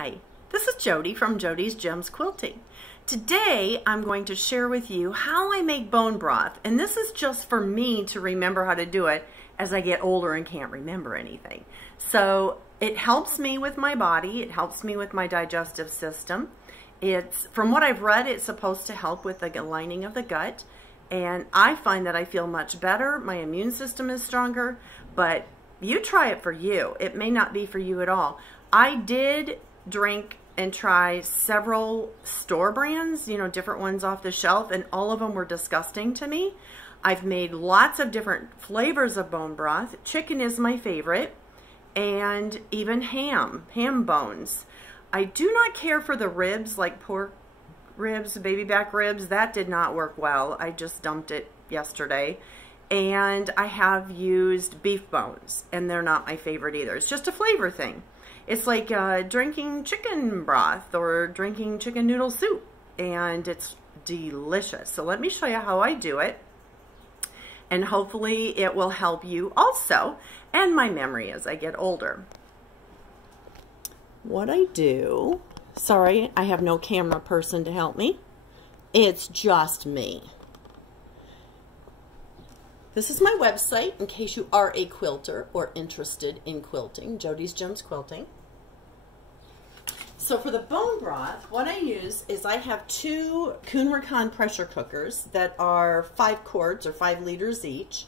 Hi, this is Jody from Jody's Gems Quilting. Today I'm going to share with you how I make bone broth, and this is just for me to remember how to do it as I get older and can't remember anything. So it helps me with my body, it helps me with my digestive system. From what I've read, it's supposed to help with the lining of the gut, and I find that I feel much better, my immune system is stronger, but you try it for you. It may not be for you at all. I did drink and try several store brands, different ones off the shelf, and all of them were disgusting to me. I've made lots of different flavors of bone broth. Chicken is my favorite, and even ham bones. I do not care for the ribs, like pork ribs, baby back ribs. That did not work well. I just dumped it yesterday. And I have used beef bones, and they're not my favorite either. It's just a flavor thing. It's like drinking chicken broth or drinking chicken noodle soup, and it's delicious. So let me show you how I do it, and hopefully it will help you also, and my memory as I get older. What I do, sorry, I have no camera person to help me. It's just me. This is my website in case you are a quilter or interested in quilting, Jody's Gems Quilting. So for the bone broth, what I use is I have two Kuhn pressure cookers that are 5 quarts or 5 liters each.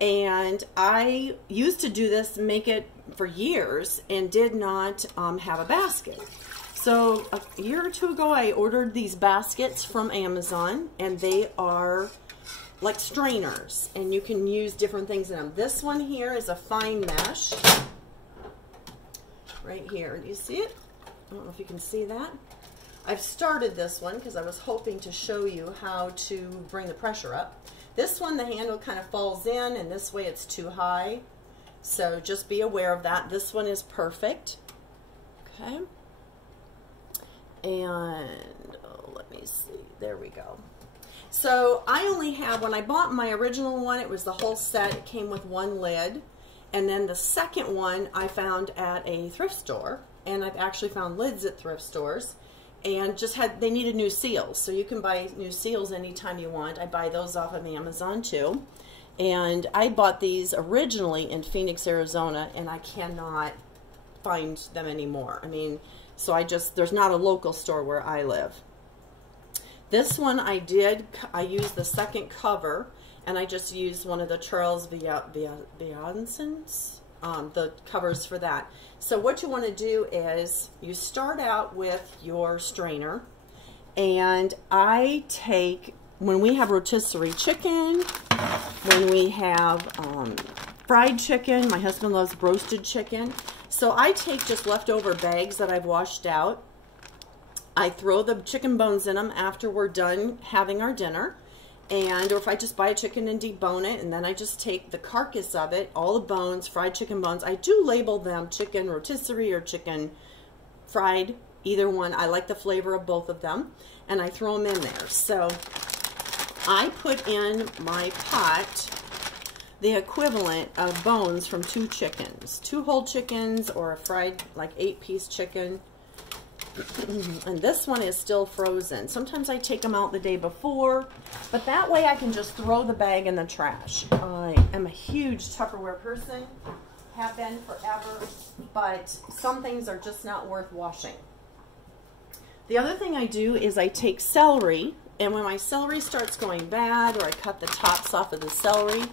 And I used to do this, make it for years, and did not have a basket. So a year or two ago, I ordered these baskets from Amazon, and they are like strainers, and you can use different things in them. This one here is a fine mesh. Right here, do you see it? I don't know if you can see that. I've started this one because I was hoping to show you how to bring the pressure up. This one, the handle kind of falls in, and this way it's too high. So just be aware of that. This one is perfect. Okay. And let me see. There we go. So I only have, when I bought my original one, it was the whole set. It came with one lid. And then the second one I found at a thrift store. And I've actually found lids at thrift stores. And they needed new seals. So you can buy new seals anytime you want. I buy those off of Amazon too. And I bought these originally in Phoenix, Arizona, and I cannot find them anymore. I mean, so there's not a local store where I live. This one I used the second cover, and I just used one of the Charles Viansons, the covers for that. So what you want to do is you start out with your strainer, and I take, when we have rotisserie chicken, when we have fried chicken, my husband loves roasted chicken, so I take just leftover bags that I've washed out. I throw the chicken bones in them after we're done having our dinner, or if I just buy a chicken and debone it, and then I just take the carcass of it, all the bones, fried chicken bones. I do label them chicken rotisserie or chicken fried, either one. I like the flavor of both of them, and I throw them in there. So I put in my pot the equivalent of bones from 2 chickens, 2 whole chickens, or a fried like 8-piece chicken. And this one is still frozen. Sometimes I take them out the day before, but that way I can just throw the bag in the trash. I am a huge Tupperware person, have been forever, but some things are just not worth washing. The other thing I do is I take celery, and when my celery starts going bad, or I cut the tops off of the celery,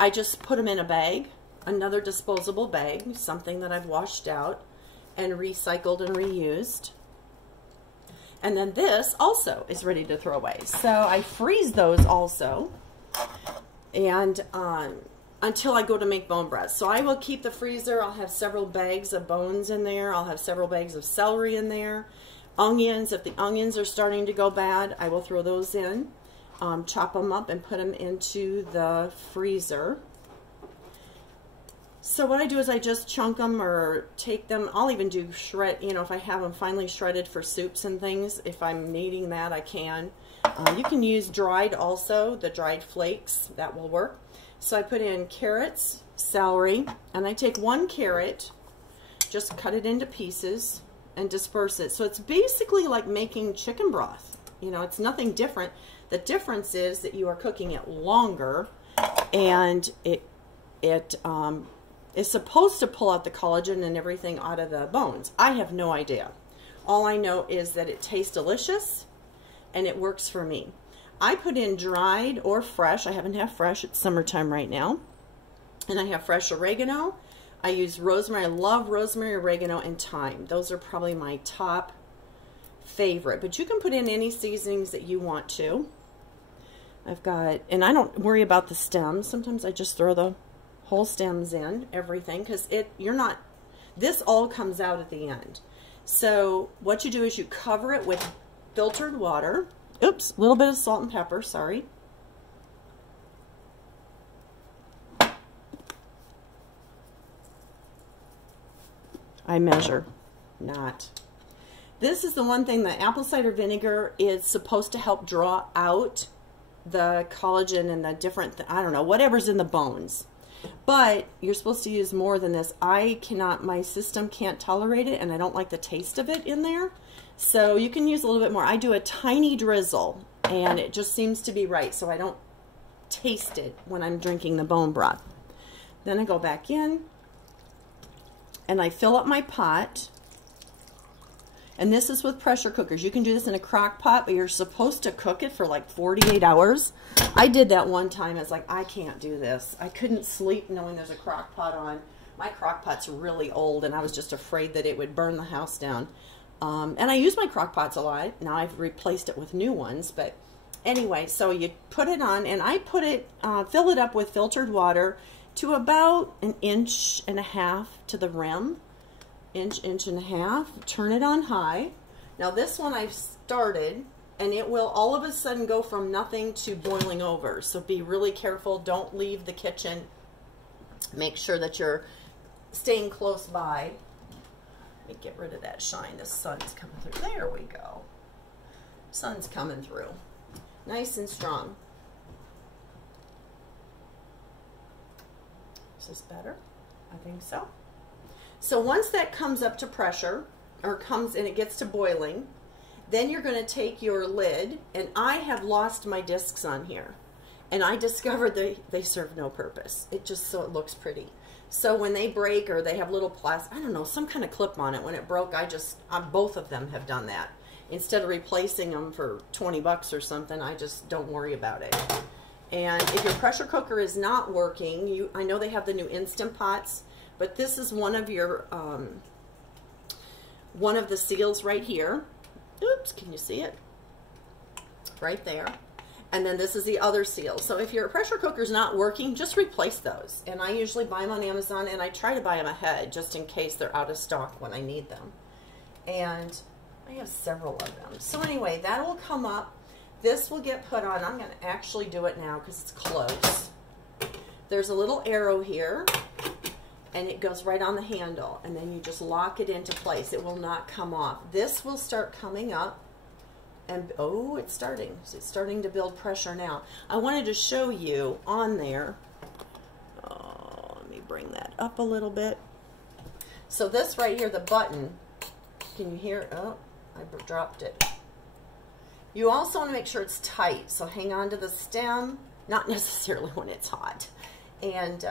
I just put them in a bag, another disposable bag, something that I've washed out and recycled and reused. And then this also is ready to throw away. So I freeze those also, and until I go to make bone broth. So I will keep the freezer. I'll have several bags of bones in there. I'll have several bags of celery in there. Onions, if the onions are starting to go bad, I will throw those in, chop them up and put them into the freezer. So what I do is I just chunk them or take them. I'll even do shred, if I have them finely shredded for soups and things. If I'm needing that, I can. You can use dried also, the dried flakes. That will work. So I put in carrots, celery, and I take 1 carrot, just cut it into pieces, and disperse it. So it's basically like making chicken broth. You know, it's nothing different. The difference is that you are cooking it longer, and it is supposed to pull out the collagen and everything out of the bones. I have no idea. All I know is that it tastes delicious, and it works for me. I put in dried or fresh. I haven't had fresh. It's summertime right now. And I have fresh oregano. I use rosemary. I love rosemary, oregano, and thyme. Those are probably my top favorite. But you can put in any seasonings that you want to. I've got, and I don't worry about the stems. Sometimes I just throw the whole stems in, everything, because this all comes out at the end. So what you do is you cover it with filtered water. Oops, a little bit of salt and pepper, sorry. I measure, not. This is the one thing, that apple cider vinegar is supposed to help draw out the collagen and the different, I don't know, whatever's in the bones. But you're supposed to use more than this. I cannot, my system can't tolerate it, and I don't like the taste of it in there. So you can use a little bit more. I do a tiny drizzle, and it just seems to be right, so I don't taste it when I'm drinking the bone broth. Then I go back in, and I fill up my pot. And this is with pressure cookers. You can do this in a crock pot, but you're supposed to cook it for like 48 hours. I did that one time. I was like, I can't do this. I couldn't sleep knowing there's a crock pot on. My crock pot's really old, and I was just afraid that it would burn the house down. And I use my crock pots a lot. Now I've replaced it with new ones. But anyway, so you put it on, and I put it, fill it up with filtered water to about 1.5 inches to the rim. Inch and a half. Turn it on high. Now this one I've started, and it will all of a sudden go from nothing to boiling over. So be really careful. Don't leave the kitchen. Make sure that you're staying close by. Let me get rid of that shine. The sun's coming through. There we go. Sun's coming through. Nice and strong. Is this better? I think so. So once that comes up to pressure, or comes and it gets to boiling, then you're going to take your lid, and I have lost my discs on here, and I discovered they serve no purpose. It just so it looks pretty. So when they break, or they have little plastic, I don't know, some kind of clip on it, when it broke, both of them have done that. Instead of replacing them for 20 bucks or something, I just don't worry about it. And if your pressure cooker is not working, I know they have the new Instant Pots, but this is one of your, one of the seals right here. Oops, can you see it? Right there. And then this is the other seal. So if your pressure cooker's not working, just replace those. And I usually buy them on Amazon, and I try to buy them ahead just in case they're out of stock when I need them. And I have several of them. So anyway, that will come up. This will get put on. I'm going to actually do it now because it's close. There's a little arrow here, and it goes right on the handle, and then you just lock it into place. It will not come off. This will start coming up, and oh, it's starting. So it's starting to build pressure now. I wanted to show you on there. Oh, let me bring that up a little bit. So this right here, the button, can you hear it? Oh, I dropped it. You also want to make sure it's tight, so hang on to the stem, not necessarily when it's hot, and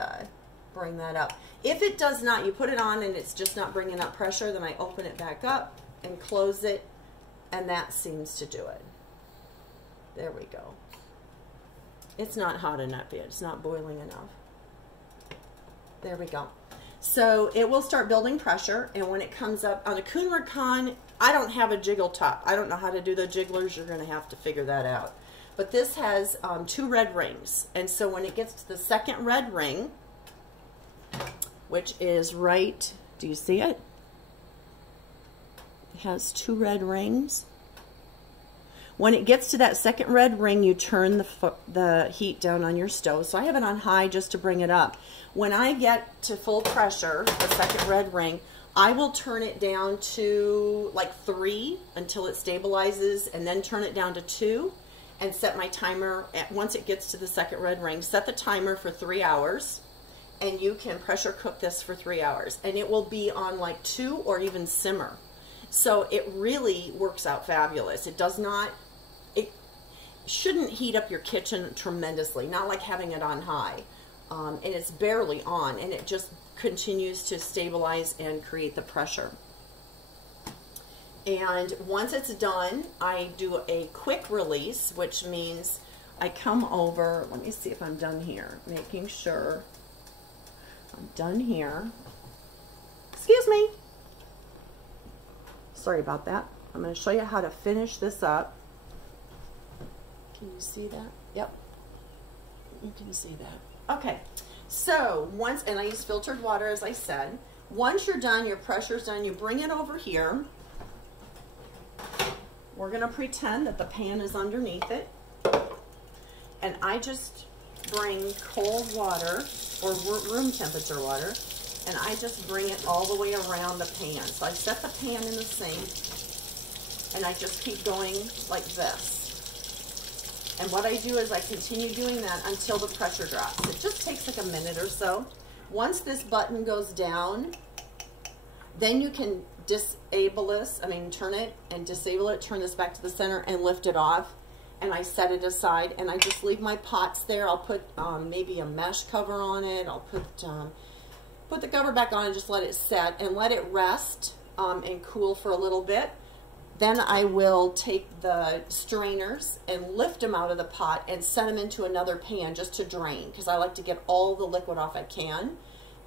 bring that up. If it does not, you put it on and it's just not bringing up pressure, then I open it back up and close it, and that seems to do it. There we go. It's not hot enough yet. It's not boiling enough. There we go. So it will start building pressure, and when it comes up on a Kuhn Rakan, I don't have a jiggle top. I don't know how to do the jigglers. You're going to have to figure that out. But this has 2 red rings, and so when it gets to the second red ring, which is right, do you see it? It has 2 red rings. When it gets to that second red ring, you turn the heat down on your stove. So I have it on high just to bring it up. When I get to full pressure, the second red ring, I will turn it down to like 3 until it stabilizes, and then turn it down to 2 and set my timer. Once it gets to the second red ring, set the timer for 3 hours, and you can pressure cook this for 3 hours, and it will be on like 2 or even simmer. So it really works out fabulous. It does not, it shouldn't heat up your kitchen tremendously, not like having it on high. And it's barely on, and it just continues to stabilize and create the pressure. And once it's done, I do a quick release, which means I come over, let me see if I'm done here, making sure I'm done here. Excuse me. Sorry about that. I'm going to show you how to finish this up. Can you see that? Yep. You can see that. Okay. So once, and I use filtered water as I said. Once you're done, your pressure's done, you bring it over here. We're going to pretend that the pan is underneath it. And I just bring cold water or room temperature water, and I just bring it all the way around the pan. So I set the pan in the sink, and I just keep going like this. And what I do is I continue doing that until the pressure drops. It just takes like a minute or so. Once this button goes down, then you can disable this, turn it and disable it, turn this back to the center and lift it off. And I set it aside, and I just leave my pots there. I'll put maybe a mesh cover on it. I'll put the cover back on and just let it set and let it rest and cool for a little bit. Then I will take the strainers and lift them out of the pot and set them into another pan just to drain, because I like to get all the liquid off I can.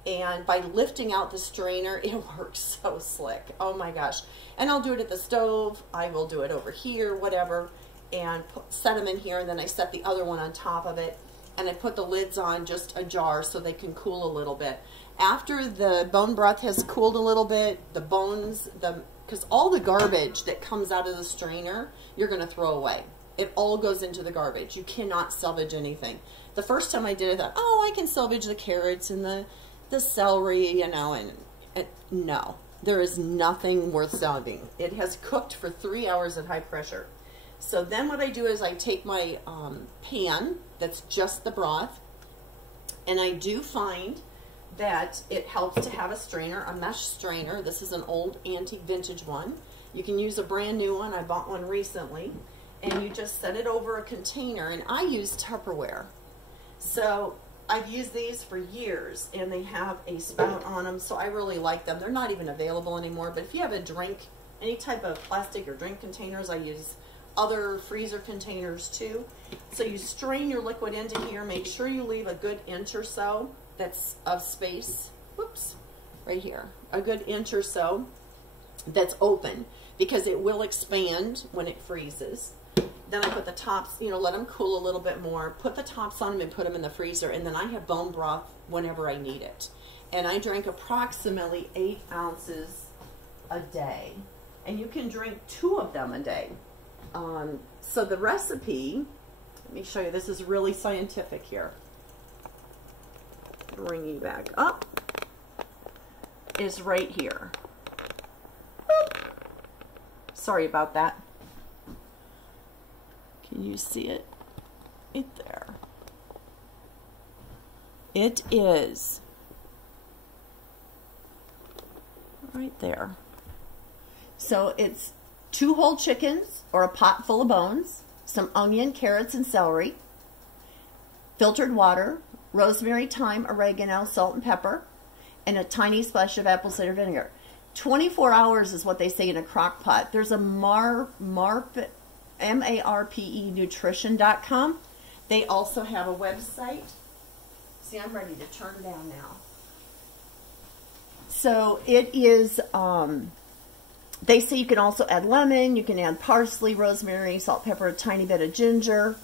And by lifting out the strainer, it works so slick. Oh my gosh. And I'll do it at the stove. I will do it over here, whatever, and set them in here. And then I set the other one on top of it. And I put the lids on just ajar so they can cool a little bit. After the bone broth has cooled a little bit, the bones, because all the garbage that comes out of the strainer, you're going to throw away. It all goes into the garbage. You cannot salvage anything. The first time I did it, I thought, oh, I can salvage the carrots and the celery, you know, and no, there is nothing worth salvaging. It has cooked for 3 hours at high pressure. So then what I do is I take my pan that's just the broth, and I do find that it helps to have a strainer, a mesh strainer. This is an old antique vintage one. You can use a brand new one. I bought one recently. And you just set it over a container, and I use Tupperware. So I've used these for years, and they have a spout on them, so I really like them. They're not even available anymore, but if you have a drink, any type of plastic or drink containers, I use other freezer containers too. So you strain your liquid into here. Make sure you leave a good inch or so that's of space. Whoops, right here. A good inch or so that's open, because it will expand when it freezes. Then I put the tops, you know, let them cool a little bit more, put the tops on them and put them in the freezer, and then I have bone broth whenever I need it. And I drink approximately 8 ounces a day. And you can drink 2 of them a day. So the recipe, let me show you, this is really scientific here. Bring you back up, is right here. Boop. Sorry about that. Can you see it? Right there. It is right there. So it's 2 whole chickens or a pot full of bones, some onion, carrots, and celery, filtered water, rosemary, thyme, oregano, salt, and pepper, and a tiny splash of apple cider vinegar. 24 hours is what they say in a crock pot. There's a MARPE nutrition.com. They also have a website. See, I'm ready to turn down now. So it is, they say you can also add lemon, you can add parsley, rosemary, salt, pepper, a tiny bit of ginger,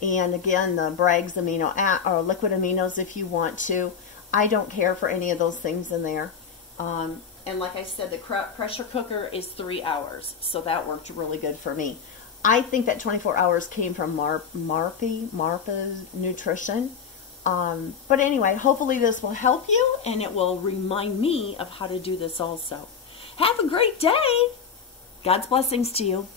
and again, the Bragg's or liquid aminos if you want to. I don't care for any of those things in there. And like I said, the pressure cooker is 3 hours, so that worked really good for me. I think that 24 hours came from MARPE Nutrition. But anyway, hopefully this will help you, and it will remind me of how to do this also. Have a great day. God's blessings to you.